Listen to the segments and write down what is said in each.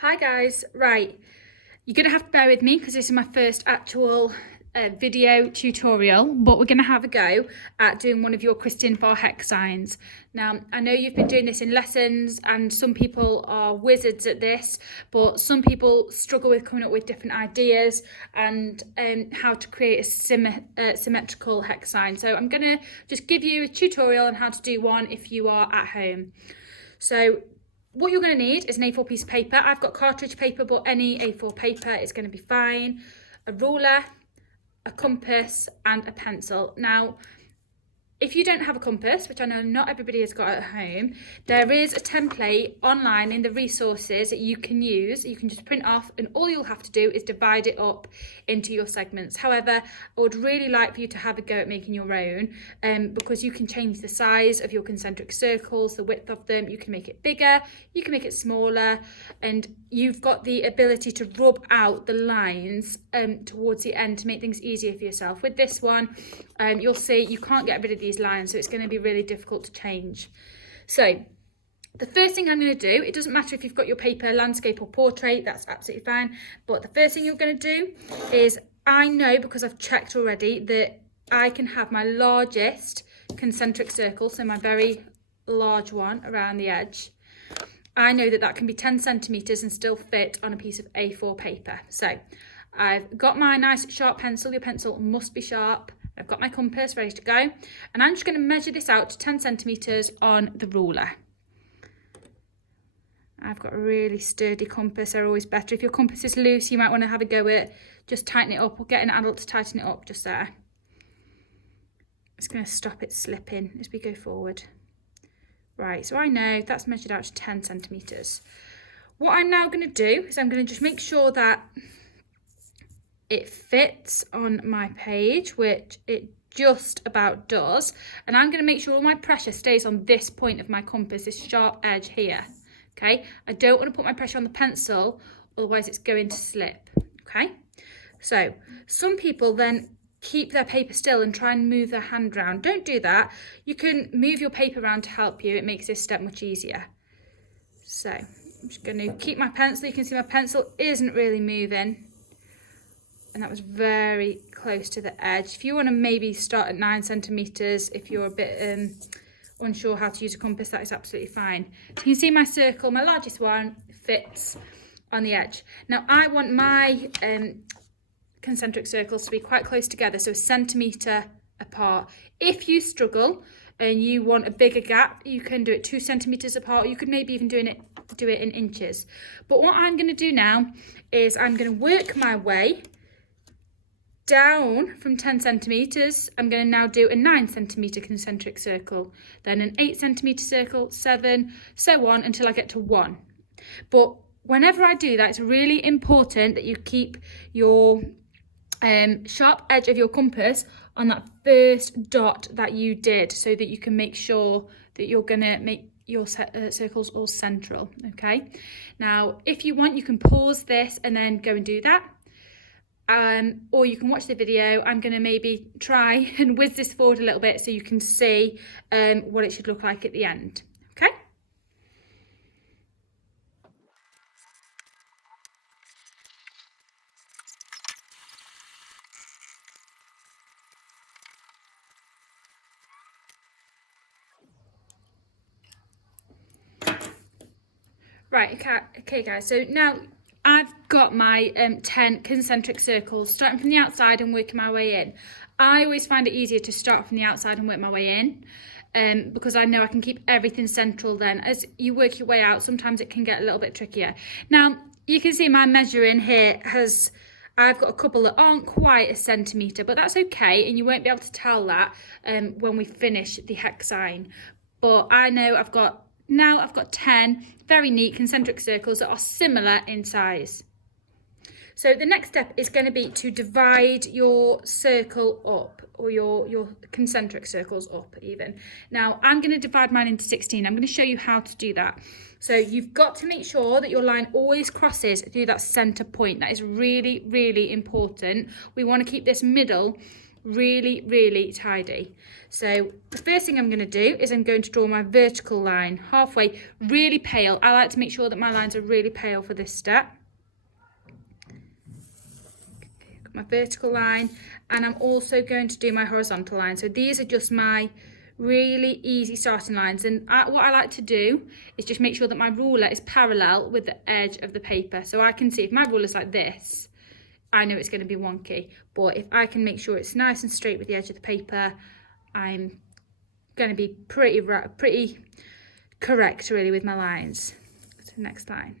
Hi guys, right, you're going to have to bear with me because this is my first actual video tutorial, but we're going to have a go at doing one of your Kristin Farr hex signs. Now, I know you've been doing this in lessons and some people are wizards at this, but some people struggle with coming up with different ideas and how to create a symmetrical hex sign. So I'm going to just give you a tutorial on how to do one if you are at home. So what you're going to need is an A4 piece of paper. I've got cartridge paper, but any A4 paper is going to be fine. A ruler, a compass, and a pencil. Now, if you don't have a compass, which I know not everybody has got at home, there is a template online in the resources that you can use. You can just print off and all you'll have to do is divide it up into your segments. However, I would really like for you to have a go at making your own because you can change the size of your concentric circles, the width of them. You can make it bigger, you can make it smaller, and you've got the ability to rub out the lines towards the end to make things easier for yourself. With this one, you'll see you can't get rid of these lines, so it's going to be really difficult to change. So the first thing I'm going to do, it doesn't matter if you've got your paper landscape or portrait, that's absolutely fine, but the first thing you're going to do is, I know because I've checked already that I can have my largest concentric circle, so my very large one around the edge. I know that that can be 10 centimetres and still fit on a piece of A4 paper. So I've got my nice sharp pencil. Your pencil must be sharp. I've got my compass ready to go. And I'm just going to measure this out to 10 centimetres on the ruler. I've got a really sturdy compass. They're always better. If your compass is loose, you might want to have a go at just tighten it up or get an adult to tighten it up just there. It's going to stop it slipping as we go forward. Right, so I know that's measured out to 10 centimetres. What I'm now going to do is I'm going to just make sure that it fits on my page, which it just about does. And I'm going to make sure all my pressure stays on this point of my compass, this sharp edge here. Okay, I don't want to put my pressure on the pencil, otherwise it's going to slip. Okay, so some people then keep their paper still and try and move their hand around. Don't do that. You can move your paper around to help you. It makes this step much easier. So I'm just going to keep my pencil. You can see my pencil isn't really moving. And that was very close to the edge. If you want to maybe start at 9 centimetres, if you're a bit unsure how to use a compass, that is absolutely fine. So you can see my circle, my largest one, fits on the edge. Now I want my concentric circles to be quite close together, so a centimetre apart. If you struggle and you want a bigger gap, you can do it 2 centimetres apart, or you could maybe even do it in inches. But what I'm going to do now is I'm going to work my way down from 10 centimetres. I'm going to now do a 9 centimetre concentric circle, then an 8 centimetre circle, 7, so on until I get to 1. But whenever I do that, it's really important that you keep your sharp edge of your compass on that first dot that you did, so that you can make sure that you're going to make your circles all central. Okay, now if you want, you can pause this and then go and do that. Or you can watch the video. I'm going to maybe try and whiz this forward a little bit so you can see what it should look like at the end. Okay? Right, okay guys, so now I've got my 10 concentric circles, starting from the outside and working my way in. I always find it easier to start from the outside and work my way in because I know I can keep everything central then. As you work your way out, sometimes it can get a little bit trickier. Now, you can see my measuring here I've got a couple that aren't quite a centimetre, but that's okay, and you won't be able to tell that when we finish the hex sign. But I know I've got 10 very neat concentric circles that are similar in size. So the next step is going to be to divide your circle up, or your concentric circles up even. Now I'm going to divide mine into 16. I'm going to show you how to do that. So you've got to make sure that your line always crosses through that centre point. That is really, really important. We want to keep this middle really, really tidy. So the first thing I'm going to do is I'm going to draw my vertical line halfway, really pale. I like to make sure that my lines are really pale for this step. Got my vertical line, and I'm also going to do my horizontal line. So these are just my really easy starting lines, and what I like to do is just make sure that my ruler is parallel with the edge of the paper. So I can see if my ruler is like this, I know it's going to be wonky, but if I can make sure it's nice and straight with the edge of the paper, I'm going to be pretty correct really with my lines. So next line.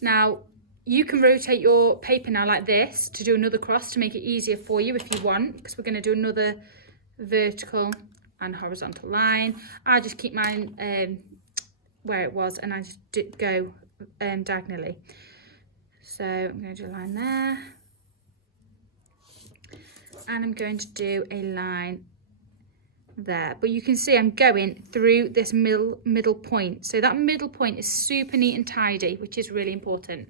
Now you can rotate your paper now like this to do another cross to make it easier for you if you want, because we're going to do another vertical and horizontal line. I just keep mine where it was, and I just go diagonally. So I'm going to do a line there, and I'm going to do a line there. But you can see I'm going through this middle point. So that middle point is super neat and tidy, which is really important.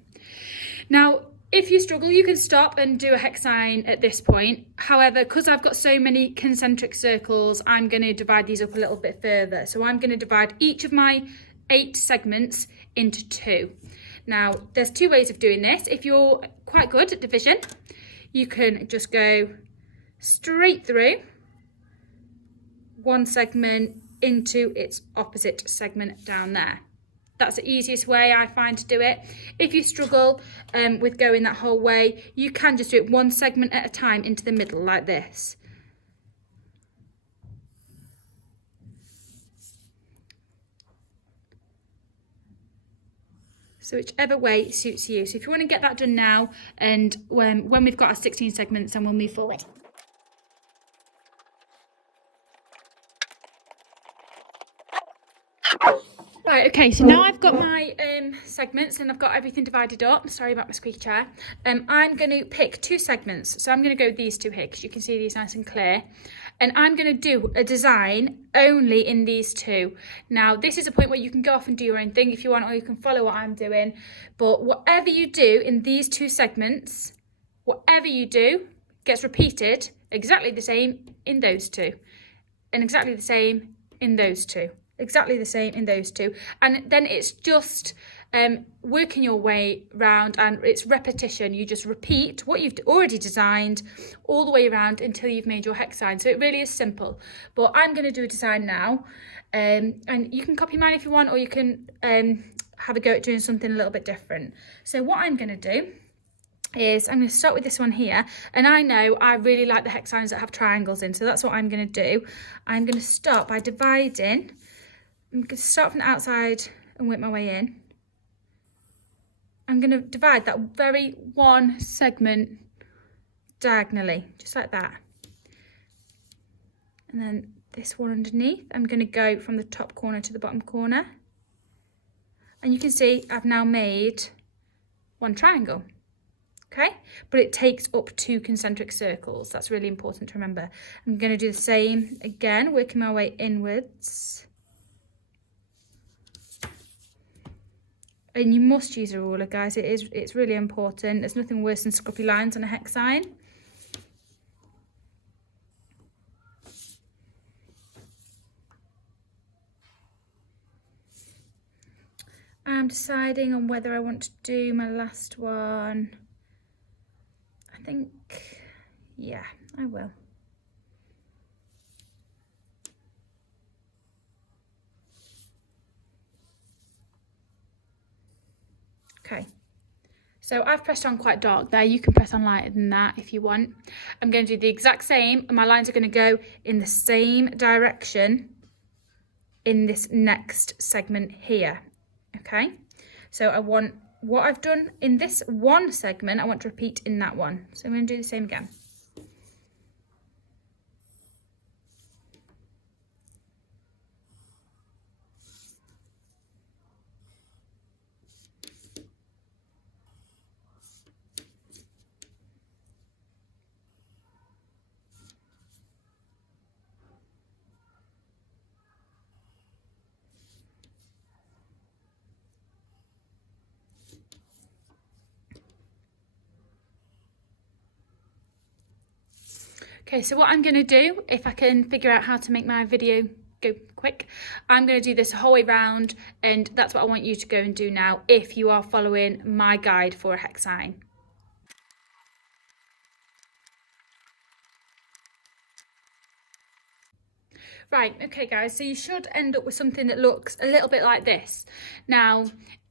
Now, if you struggle, you can stop and do a hex sign at this point. However, because I've got so many concentric circles, I'm going to divide these up a little bit further. So I'm going to divide each of my 8 segments into 2. Now, there's 2 ways of doing this. If you're quite good at division, you can just go straight through one segment into its opposite segment down there. That's the easiest way I find to do it. If you struggle with going that whole way, you can just do it one segment at a time into the middle like this. So whichever way suits you. So if you want to get that done now, and when we've got our 16 segments, then we'll move forward. Right, okay, so now I've got my segments and I've got everything divided up. Sorry about my squeaky chair. I'm going to pick 2 segments. So I'm going to go with these 2 here because you can see these nice and clear. And I'm going to do a design only in these 2. Now, this is a point where you can go off and do your own thing if you want, or you can follow what I'm doing. But whatever you do in these 2 segments, whatever you do gets repeated exactly the same in those 2. And exactly the same in those 2. Exactly the same in those 2, and then it's just working your way round, and it's repetition. You just repeat what you've already designed all the way around until you've made your hex sign. So it really is simple, but I'm going to do a design now, and you can copy mine if you want, or you can have a go at doing something a little bit different. So what I'm going to do is I'm going to start with this one here, and I know I really like the hex signs that have triangles in, so that's what I'm going to do. I'm going to start by dividing. I'm going to start from the outside and work my way in. I'm going to divide that very one segment diagonally, just like that. And then this one underneath, I'm going to go from the top corner to the bottom corner. And you can see I've now made one triangle. Okay, but it takes up 2 concentric circles. That's really important to remember. I'm going to do the same again, working my way inwards. And you must use a ruler, guys. It's really important. There's nothing worse than scruffy lines on a hex sign. I'm deciding on whether I want to do my last one. I think, yeah, I will. Okay, so I've pressed on quite dark there. You can press on lighter than that if you want. I'm going to do the exact same, and my lines are going to go in the same direction in this next segment here. Okay, so I want what I've done in this one segment, I want to repeat in that one. So I'm going to do the same again. Okay, so what I'm going to do, if I can figure out how to make my video go quick, I'm going to do this whole way round, and that's what I want you to go and do now if you are following my guide for a hex sign. Right, okay guys, so you should end up with something that looks a little bit like this. Now,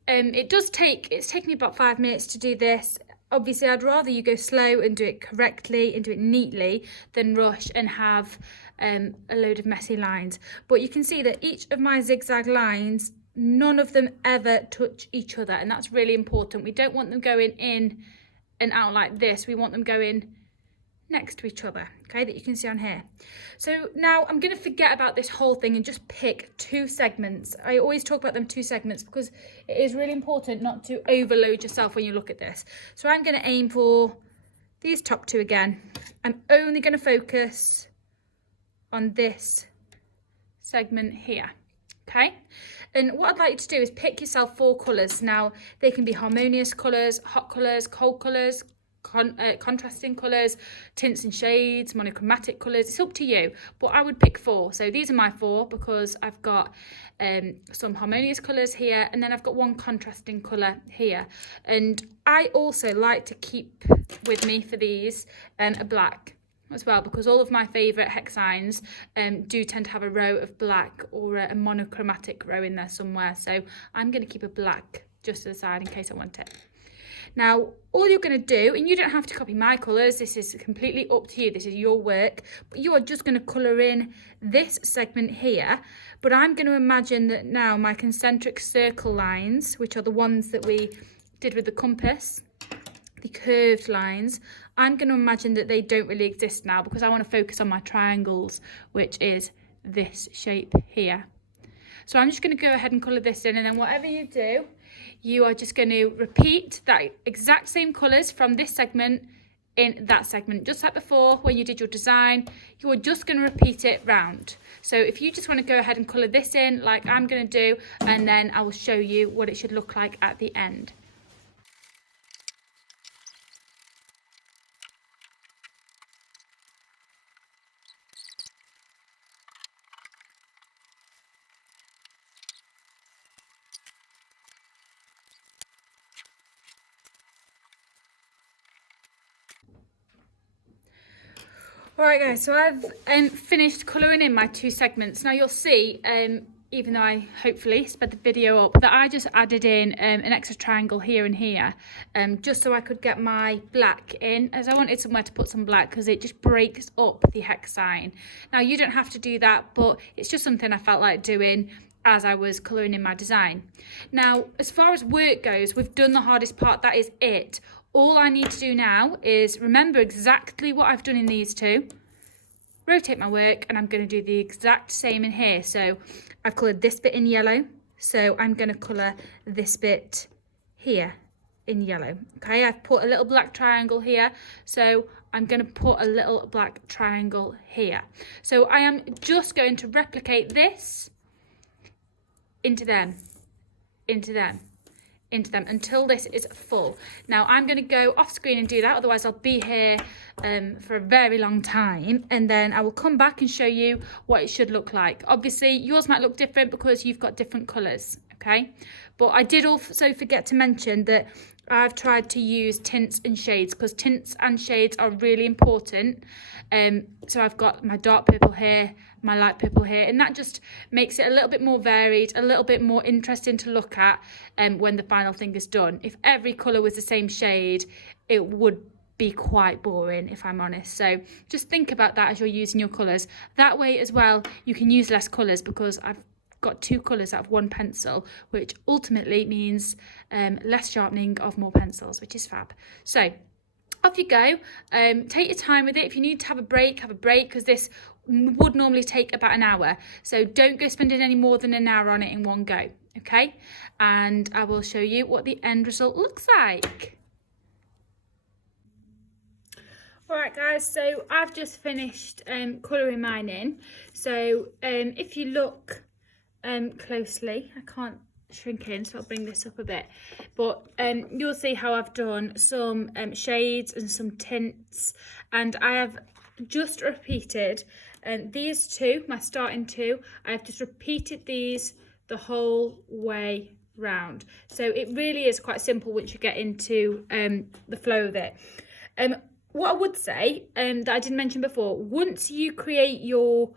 it's taken me about 5 minutes to do this. Obviously, I'd rather you go slow and do it correctly and do it neatly than rush and have a load of messy lines. But you can see that each of my zigzag lines, none of them ever touch each other, and that's really important. We don't want them going in and out like this. We want them going next to each other, okay, that you can see on here. So now I'm going to forget about this whole thing and just pick 2 segments. I always talk about them 2 segments because it is really important not to overload yourself when you look at this. So I'm going to aim for these top 2 again. I'm only going to focus on this segment here, okay? And what I'd like you to do is pick yourself 4 colours. Now, they can be harmonious colours, hot colours, cold colours, contrasting colours, tints and shades, monochromatic colours. It's up to you, but I would pick 4. So these are my 4 because I've got some harmonious colours here, and then I've got 1 contrasting colour here. And I also like to keep with me for these a black as well, because all of my favourite hex signs do tend to have a row of black or a monochromatic row in there somewhere. So I'm going to keep a black just to the side in case I want it. Now, all you're going to do, and you don't have to copy my colours, this is completely up to you, this is your work, but you are just going to colour in this segment here. But I'm going to imagine that now my concentric circle lines, which are the ones that we did with the compass, the curved lines, I'm going to imagine that they don't really exist now because I want to focus on my triangles, which is this shape here. So I'm just going to go ahead and colour this in, and then whatever you do, you are just going to repeat that exact same colours from this segment in that segment. Just like before when you did your design, you're just going to repeat it round. So if you just want to go ahead and colour this in like I'm going to do, and then I will show you what it should look like at the end. Alright guys, so I've finished colouring in my 2 segments. Now you'll see, even though I hopefully sped the video up, that I just added in an extra triangle here and here, just so I could get my black in, as I wanted somewhere to put some black because it just breaks up the hex sign. Now you don't have to do that, but it's just something I felt like doing as I was colouring in my design. Now, as far as work goes, we've done the hardest part, that is it. All I need to do now is remember exactly what I've done in these 2, rotate my work, and I'm going to do the exact same in here. So I've coloured this bit in yellow, so I'm going to colour this bit here in yellow. Okay, I've put a little black triangle here, so I'm going to put a little black triangle here. So I am just going to replicate this into them, into them, into them until this is full. Now I'm going to go off screen and do that, otherwise I'll be here for a very long time, and then I will come back and show you what it should look like. Obviously yours might look different because you've got different colours, okay? But I did also forget to mention that I've tried to use tints and shades because tints and shades are really important. So I've got my dark purple here, my light purple here, and that just makes it a little bit more varied, a little bit more interesting to look at when the final thing is done. If every colour was the same shade, it would be quite boring, if I'm honest. So just think about that as you're using your colours. That way as well, you can use less colours because I've got 2 colours out of 1 pencil, which ultimately means less sharpening of more pencils, which is fab. So off you go. Take your time with it. If you need to have a break, because this would normally take about an hour. So don't go spending any more than an hour on it in one go, okay? And I will show you what the end result looks like. Alright guys, so I've just finished colouring mine in. So if you look closely, I can't shrink in, so I'll bring this up a bit, but you'll see how I've done some shades and some tints, and I have just repeated these two, my starting two, I've just repeated these the whole way round. So it really is quite simple once you get into the flow of it. What I would say that I didn't mention before, once you create your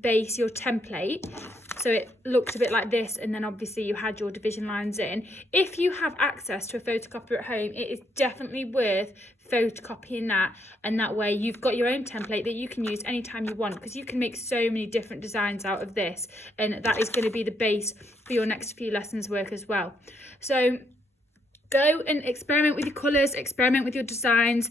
base, your template, so it looked a bit like this, and then obviously you had your division lines in. If you have access to a photocopier at home, it is definitely worth photocopying that, and that way you've got your own template that you can use anytime you want, because you can make so many different designs out of this, and that is going to be the base for your next few lessons work as well. So go and experiment with your colours, experiment with your designs.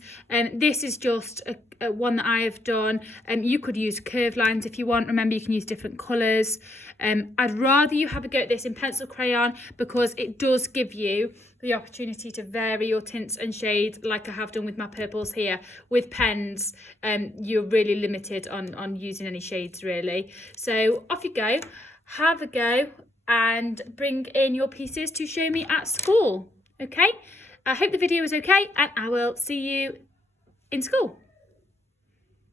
This is just a one that I have done. You could use curved lines if you want. Remember, you can use different colours. I'd rather you have a go at this in pencil crayon, because it does give you the opportunity to vary your tints and shades, like I have done with my purples here. With pens, you're really limited on using any shades really. So off you go, have a go, and bring in your pieces to show me at school. Okay, I hope the video was okay, and I will see you in school.